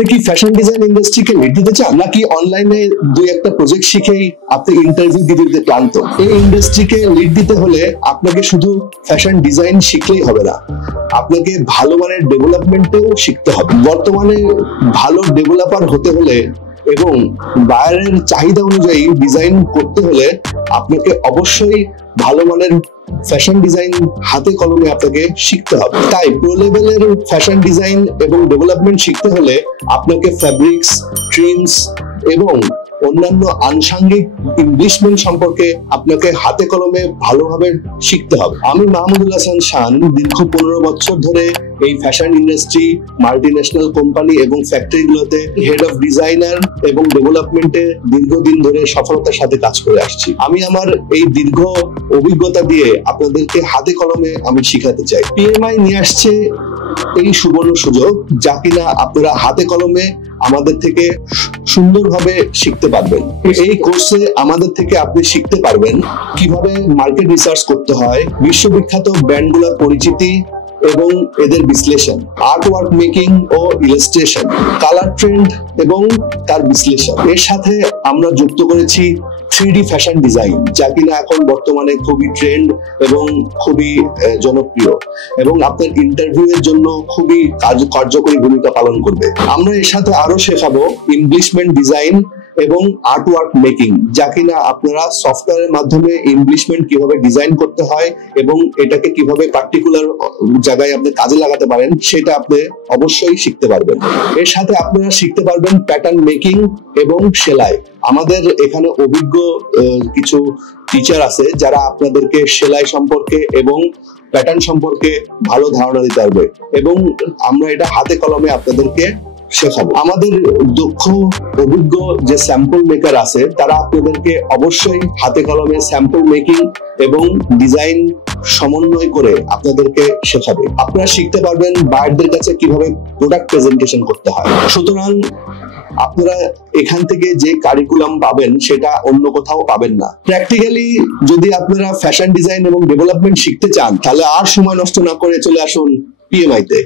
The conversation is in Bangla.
আপনি কি ফ্যাশন ডিজাইন ইন্ডাস্ট্রিকে লিড দিতে চান, নাকি অনলাইনে দুই একটা প্রজেক্ট শিখেই আপনি ইন্টারভিউ দিতে ক্লান্ত? এই ইন্ডাস্ট্রিকে লিড দিতে হলে আপনাকে শুধু ফ্যাশন ডিজাইন শিখলেই হবে না, আপনাকে ভালো মানের ডেভেলপমেন্টেও শিখতে হবে। বর্তমানে ভালো ডেভেলপার হতে হলে এবং বায়ারের চাহিদা অনুযায়ী ডিজাইন করতে হলে আপনাকে অবশ্যই ভালো মানের ফ্যাশন ডিজাইন হাতে কলমে আপনাকে শিখতে হবে। তাই প্রো লেভেলের ফ্যাশন ডিজাইন এবং ডেভেলপমেন্ট শিখতে হলে আপনাকে ফ্যাব্রিক্স, ট্রিমস এবং অন্যান্য আনুষঙ্গিক ইনভেস্টমেন্ট সম্পর্কে আপনাকে হাতে কলমে ভালোভাবে শিখতে হবে। আমি মাহমুদুল হাসান শান দীর্ঘ 15 বছর ধরে এই ফ্যাশন ইন্ডাস্ট্রি, মাল্টিন্যাশনাল কোম্পানি এবং ফ্যাক্টরিগুলোতে হেড অফ ডিজাইনার এবং ডেভেলপমেন্টে দীর্ঘদিন ধরে সফলতার সাথে কাজ করে আসছি। আমি আমার এই দীর্ঘ অভিজ্ঞতা দিয়ে আপনাদেরকে হাতে কলমে আমি শিখাতে চাই। পিএমআই নিয়ে আসছে এই সুবর্ণ সুযোগ, যা কিনা আপনারা হাতে কলমে আমাদের থেকে সুন্দরভাবে শিখতে পারবেন। এই কোর্সে আমাদের থেকে আপনি শিখতে পারবেন কিভাবে মার্কেট রিসার্চ করতে হয়, বিশ্ববিখ্যাত ব্র্যান্ডগুলোর পরিচিতি এবং এদের বিশ্লেষণ, আর্ট ওয়ার্ক মেকিং ও ইলাস্ট্রেশন, কালার ট্রেন্ড এবং তার বিশ্লেষণ। এর সাথে আমরা যুক্ত করেছি 3D ফ্যাশন ডিজাইন, যা কিনা এখন বর্তমানে খুবই ট্রেন্ড এবং খুবই জনপ্রিয় এবং আপনার ইন্টারভিউ এর জন্য খুবই কার্যকরী ভূমিকা পালন করবে। আমরা এর সাথে আরো শেখাবো ইমপ্লিশমেন্ট ডিজাইন এবং আর্ট ওয়ার্ক মেকিং, যা কিনা আপনারা সফটওয়্যারের মাধ্যমে ইমপ্লিশমেন্ট কিভাবে ডিজাইন করতে হয় এবং এটাকে কিভাবে পার্টিকুলার জায়গায় আপনি কাজে লাগাতে পারেন সেটা আপনি অবশ্যই শিখতে পারবেন। এর সাথে আপনারা শিখতে পারবেন প্যাটার্ন মেকিং এবং সেলাই। আমাদের এখানে অভিজ্ঞ কিছু টিচার আছে যারা আপনাদেরকে সেলাই সম্পর্কে এবং প্যাটার্ন সম্পর্কে ভালো ধারণা দিতে পারবে এবং আমরা এটা হাতে কলমে আপনাদেরকে শেখাবো। আমাদের দক্ষ অভিজ্ঞ যে স্যাম্পল মেকার আছে তারা আপনাদেরকে অবশ্যই হাতে কলমে স্যাম্পল মেকিং এবং ডিজাইন সমন্বয় করে আপনাদেরকে শেখাবে। আপনারা শিখতে পারবেন বায়ারদের কাছে কিভাবে প্রোডাক্ট প্রেজেন্টেশন করতে হয়। সুতরাং আপনারা এখান থেকে যে কারিকুলাম পাবেন সেটা অন্য কোথাও পাবেন না। প্র্যাকটিক্যালি যদি আপনারা ফ্যাশন ডিজাইন এবং ডেভেলপমেন্ট শিখতে চান তাহলে আর সময় নষ্ট না করে চলে আসুন পিএমআই তে।